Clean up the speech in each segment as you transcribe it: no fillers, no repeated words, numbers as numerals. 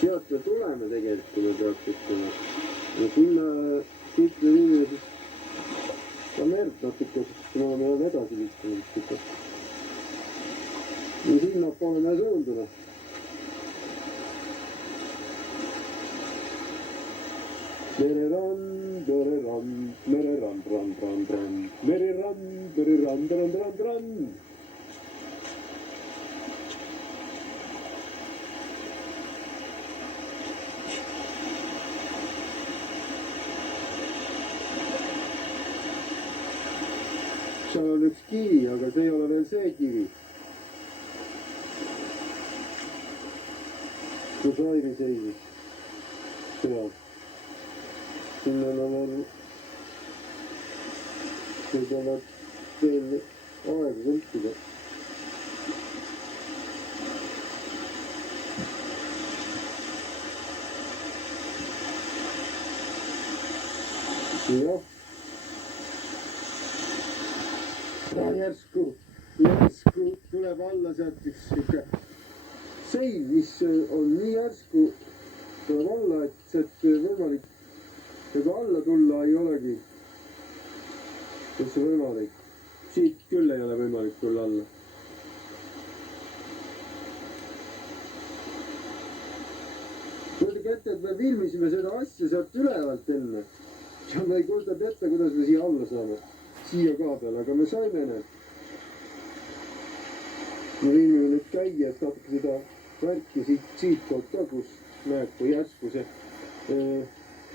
sealt me tuleme tegelikult, kui me peaks ütlema. Ja sinna siit me viime siis ka merd natuke, sest me oleme veel edasi liikunud. Ja sinna poole me suundume. Mererand, mererand, mererand. Seal on üks kivi, aga see ei ole veel see kivi. Kus Aivi seisis. Seal. Sinna on veel võib-olla veel aega sõltida. Jah. Järsku tuleb alla sealt üks siuke sein, mis on nii järsku tuleb alla, et sealt võimalik ega alla tulla ei olegi. Kas see võimalik? Siit küll ei ole võimalik tulla alla. Kujutage ette, et me filmisime seda asja sealt ülevalt enne. Ja ma ei kujutanud ette, kuidas me siia alla saame. Siia ka peale, aga me saime need. Me võime nüüd käia, et natuke seda värki siit poolt ka, kus näeb, kui järsku see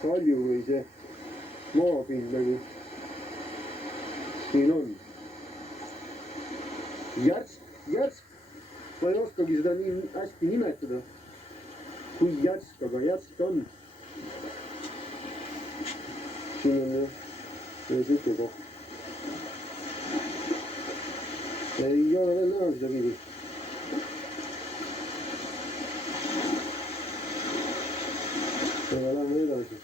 kalju või see maapind nagu siin on. Järsk. Ma ei oskagi seda nii hästi nimetada, kui järsk, aga järsk on. Siin on jah siuke koht. Ei ole veel näha seda kivi. Aga lähme edasi.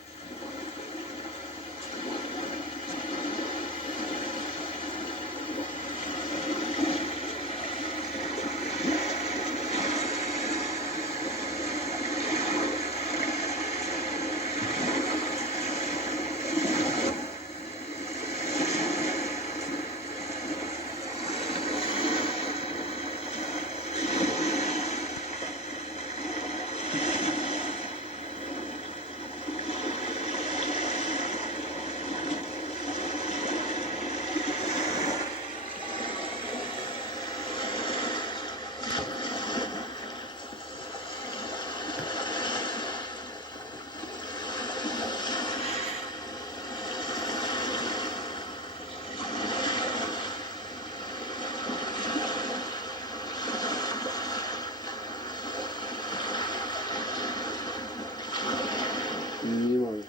Niimoodi.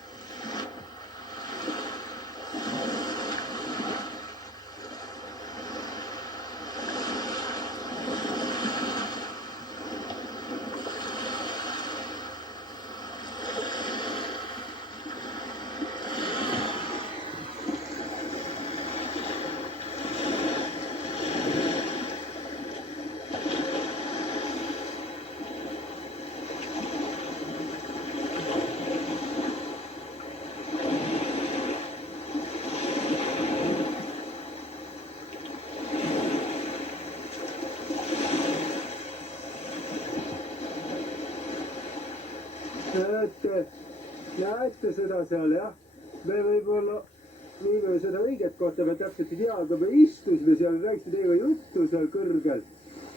Näete seda seal, jah? Me võib-olla viime seda õiget kohta, me täpselt ei tea, aga me istusime seal, rääkisime teiega juttu seal kõrgel,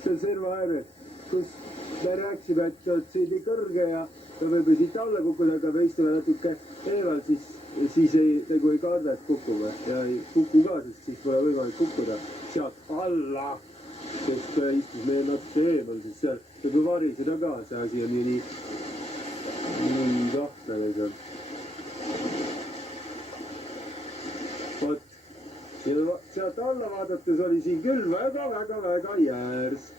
seal serva äärel, kus me rääkisime, et siin nii kõrge ja me võime siit alla kukkuda, aga me istume natuke eemal, siis nagu ei karda, et kukume ja ei kuku ka, sest siis pole võimalik kukkuda sealt alla, sest istus meil natuke eemal, siis seal võib variseda ka, see asi on nii kahtlane seal. Vot, sealt alla vaadates oli siin küll väga järsk.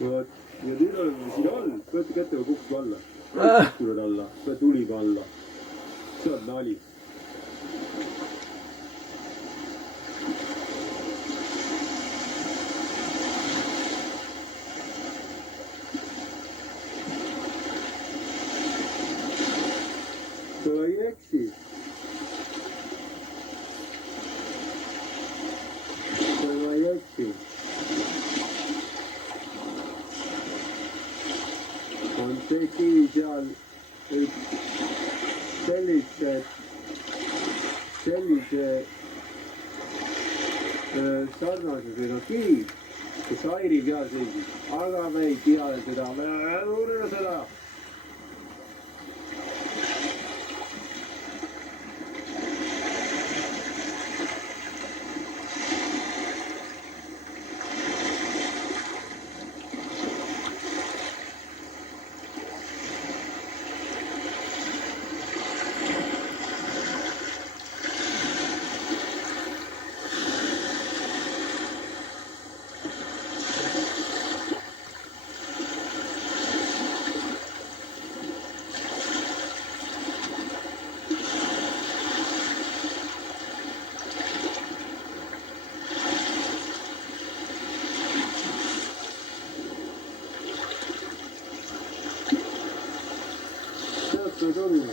Vot, ja nüüd oleme siin all. Võtke ette, ma kukkume alla. Ma kukkunud alla, me tulime alla. See on nali. eksi. Ma ei eksi. On see kivi seal üks sellise sarnasusega kivi, kes Airi peal seisis, aga me ei tea seda, me ei uurime seda. Sobinud.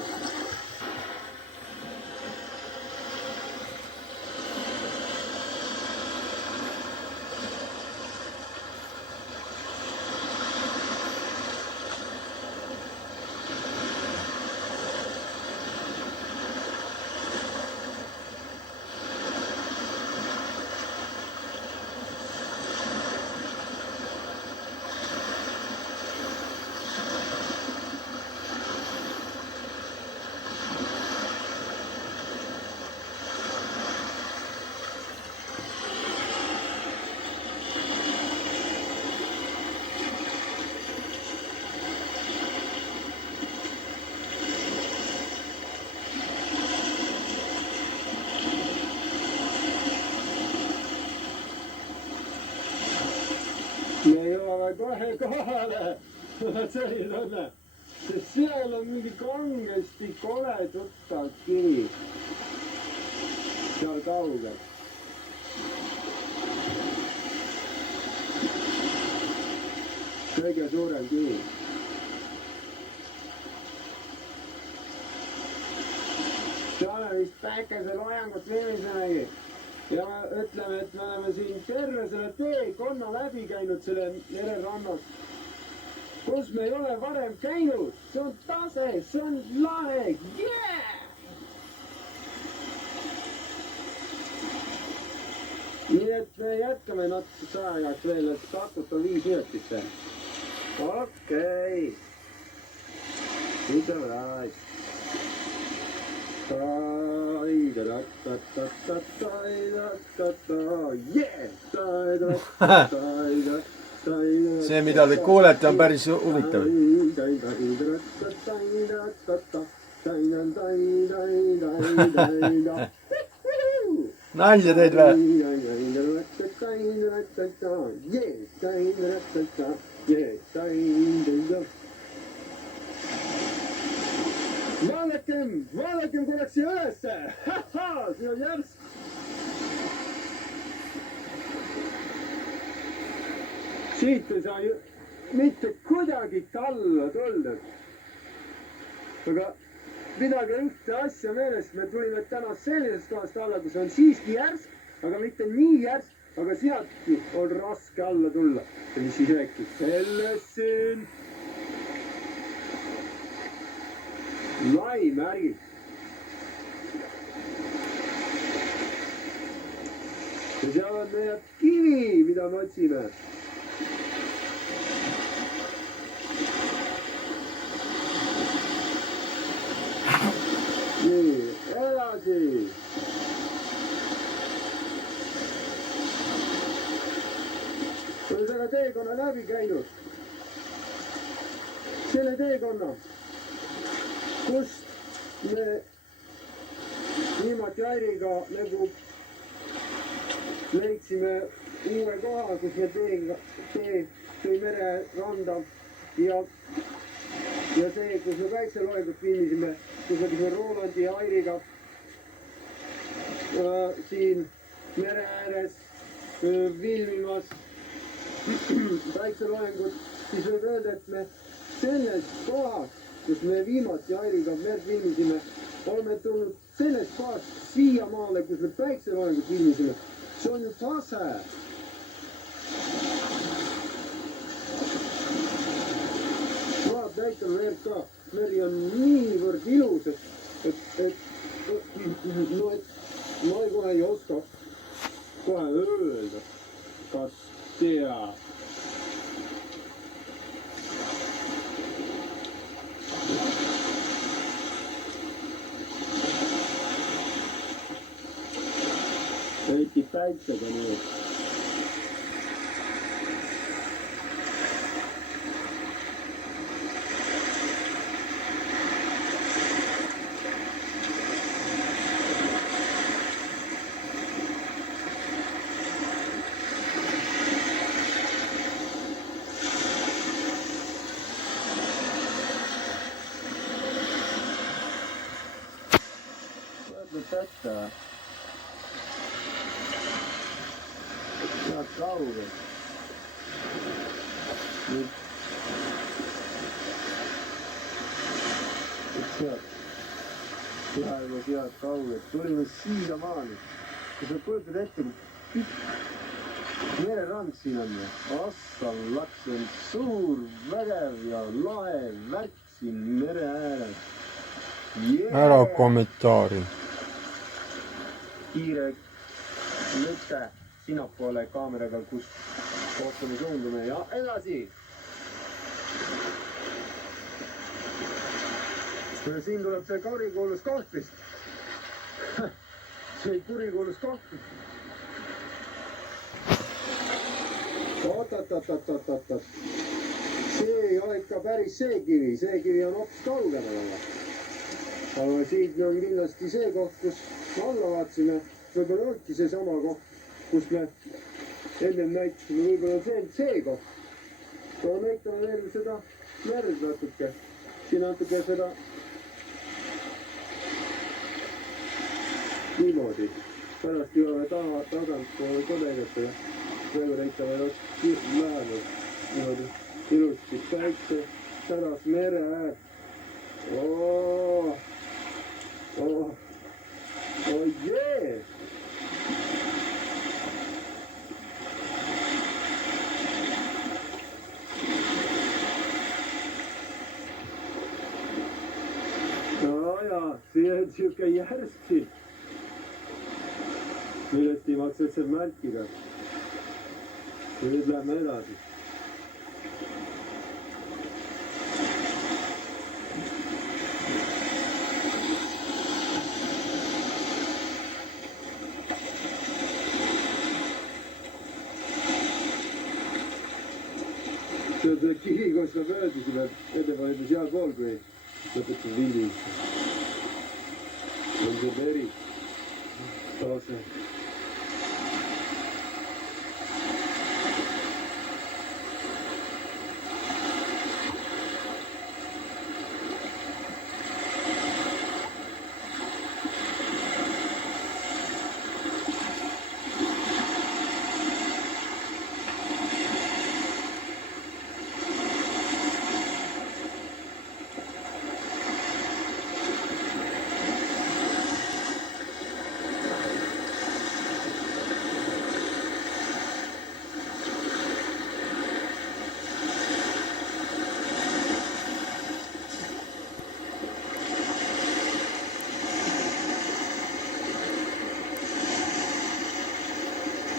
Me jõuame kohe kohale, see oli tunne, sest seal on mingi kangesti kole tuttav kivi, seal kaugel. Kõige suurem kivi. Seal on vist päikeseloojangut viimisemegi. Ja me ütleme, et me oleme siin terve selle teekonna läbi käinud selle mere rannas, kus me ei ole varem käinud. See on tase, see on lahe, yeah! Nii et me jätkame natuke aegaks veel, et takuta 5 minutit. Okei. Mida rääd? See, mida te kuulete, on päris huvitav. Nalja teed või? Vaadakem korraks siia ülesse! Haha, siin on järsk! Siit ei saa ju mitte kuidagi alla tuldud. Aga pidage ühte asja meelest, me tulime täna sellisest kohast alla, kus on siiski järsk, aga mitte nii järsk, aga sealtki on raske alla tulla. Ja mis siis rääkis sellest siin? Laimärgid. Ja seal on meie kivi, mida me otsime. Nii, edasi. Olen selle teekonna läbi käinud. Selle teekonna, kust me viimati Airiga nagu leidsime uue koha, kus me tõi mere randa ja see, kus me päikseloojangut filmisime, kus me Rolandi ja Airiga siin mere ääres filmimas päikseloojangut, siis võib öelda, et me selles kohas, kus me viimati Airiga merd filmisime, oleme tulnud sellest kohast siiamaale, kus me päikseloengut ilmusime. See on ju tase. Vaat näitame veel ka. Meri on niivõrd ilus, et ma kohe ei oska kohe öelda, kas teab. Eriti päitsega nii. Tätä. Saat kauden. Nyt. Sealt. Läheme sealt kaudet. Tulime siiamaani. Kui sa kujutad ette, kui pikk mererand siin on. Assal laks on suur, vägev ja lahe värk siin mere ääres. Ära kommentaari. Kiire lükke sinnapoole kaameraga, kus kohtame suundume ja edasi. Siin tuleb see kurikuulus koht vist. See kurikuulus koht. Oot. See ei ole ikka päris see kivi on hoopis kaugemal. Aga siit on kindlasti see koht, kus alla vaatasime, võib-olla olidki see sama koht, kus me ennem näitasime, võib-olla see koht. Aga näitame veel seda merd natuke, siin natuke seda niimoodi. Pärast jõuame tagant kodegatele, praegu näitame lähemalt niimoodi ilusti päikse, säras mere äärt. Oh yeah! No jaa, siin on siuke järski, millest ei maksa üldse märkida. Ja nüüd lähme edasi. See kivi, kus me möödisime, enne olime seal pool, kui lõpetasime vindi. On see meri. Tase.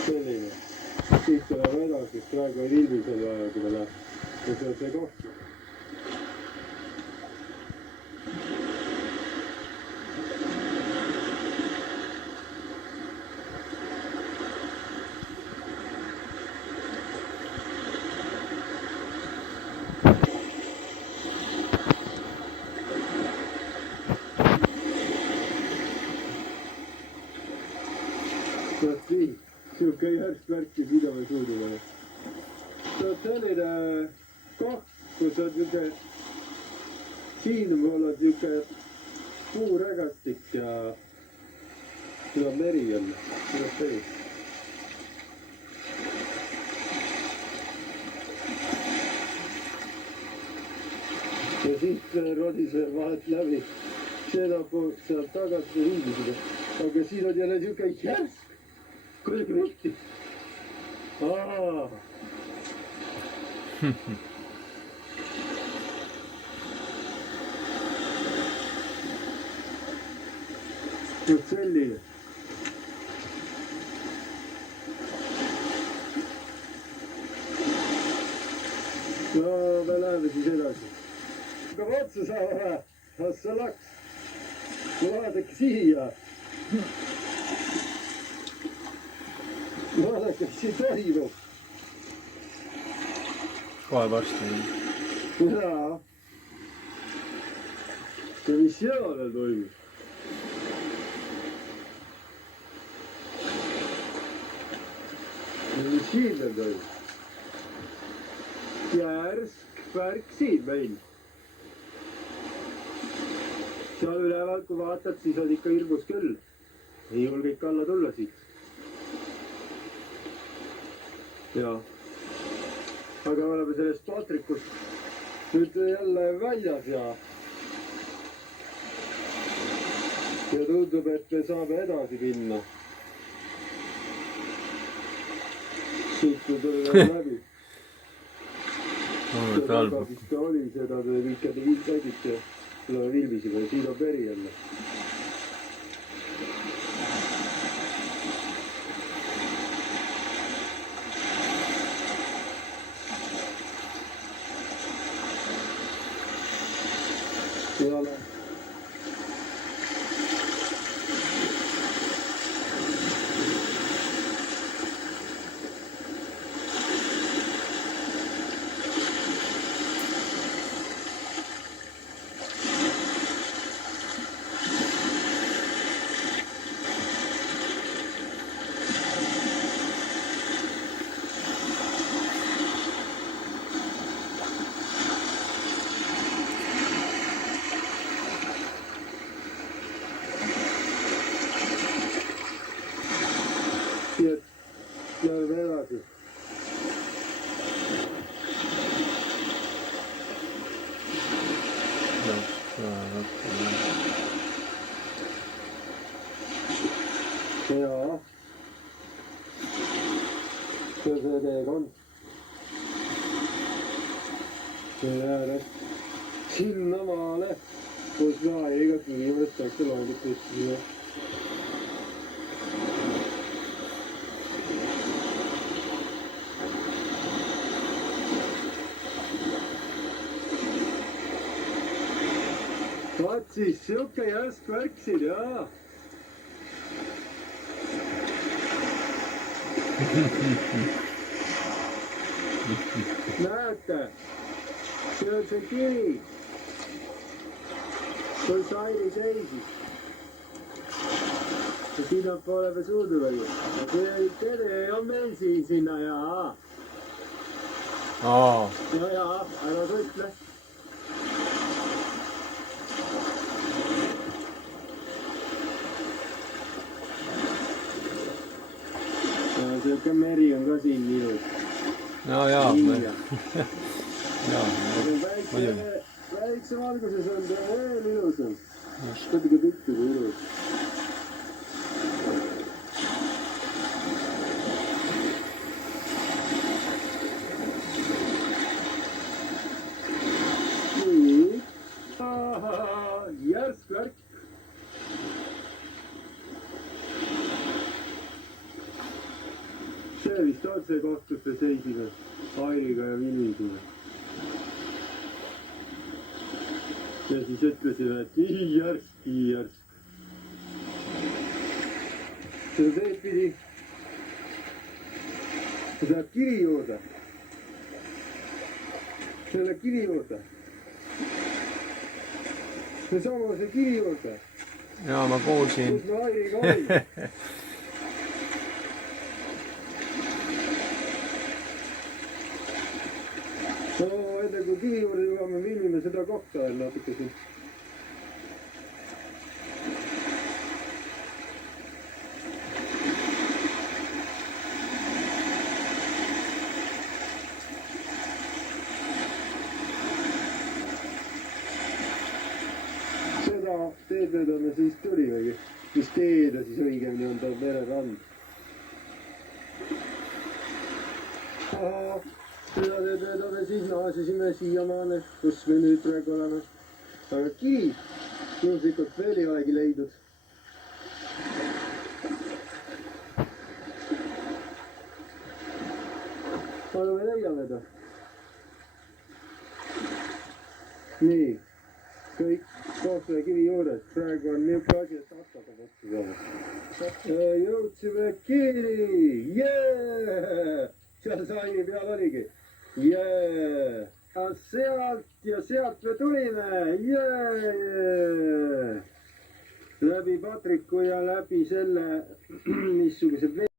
Selline. Siis tuleb edasi, praegu on ilmisel vaja, kui ta läheb. Ja see on see koht. Nii, siuke järsk märki, mida me suudime. See on selline koht, kus on niuke, siin mul on niuke puurägastik ja seda meri on, kuidas sees. Ja siit rodiseb vahet läbi seda poolt sealt tagasi viibisida. Aga siin on jälle siuke järsk. Kuidagi võtti. Just selline. No me läheme siis edasi. Hakkab otsa saama vähe. Kas sa laks? Vaadake siia. Vaadake, mis siin toimub. Kohe varsti. Jaa. Ja mis seal veel toimub? Ja mis siin veel toimub? Järsk värk siin meil. Seal üleval, kui vaatad, siis on ikka hirmus küll. Ei julge ikka alla tulla siit. Jaa. Aga me oleme sellest Patrikust nüüd jälle väljas ja tundub, et me saame edasi minna. Siit me tuleme läbi. Seda vist oli seda, me viikade nägite. Tuleme filmisime, siin on veri jälle. Peale. Läheme edasi. Jaa. See on see teekond. See äärest sinnamaale, kus laaiga kiivõst täitsa loodud püstisime. Vaat siis, siuke järsk värk siin, jaa. Näete, see on see kiri, kus Airi seisis. Ja sinnapoole me suudume ju. See tere on meil siin sinna, jaa. Jaa, ära sa ütle. Siuke meri on ka siin ilus. Jaa. Väikse valguses on see veel ilusam. Natuke pikki kui ilus. Nii. Järsk värk. See vist on see koht, kus me seisime Airiga ja Vilmisime. Ja siis ütlesime, et nii järsk. Seda teed pidi. See läheb kiri juurde. Selle kiri juurde. See samuse kiri juurde. Jaa, ma kuulsin. Kus me Airiga olime. No enne kui kivi juurde jõuame, filmime seda kohta veel natuke siin. Seda teed teed me siis tulimegi? Mis teed siis õigemini on ta mererand? Aha, seda teed me siis naasesime siiamaane, kus me nüüd praegu oleme. Aga kivi, juhuslikult veel ei olegi leidnud. Aga me leiame ta. Nii, kõik koostöö kivi juures. Praegu on niisugune asi, et hakkab otsa saama. Jõudsime kivi! Jee! Seal saini peal oligi. Jee! Sealt ja sealt me tulime.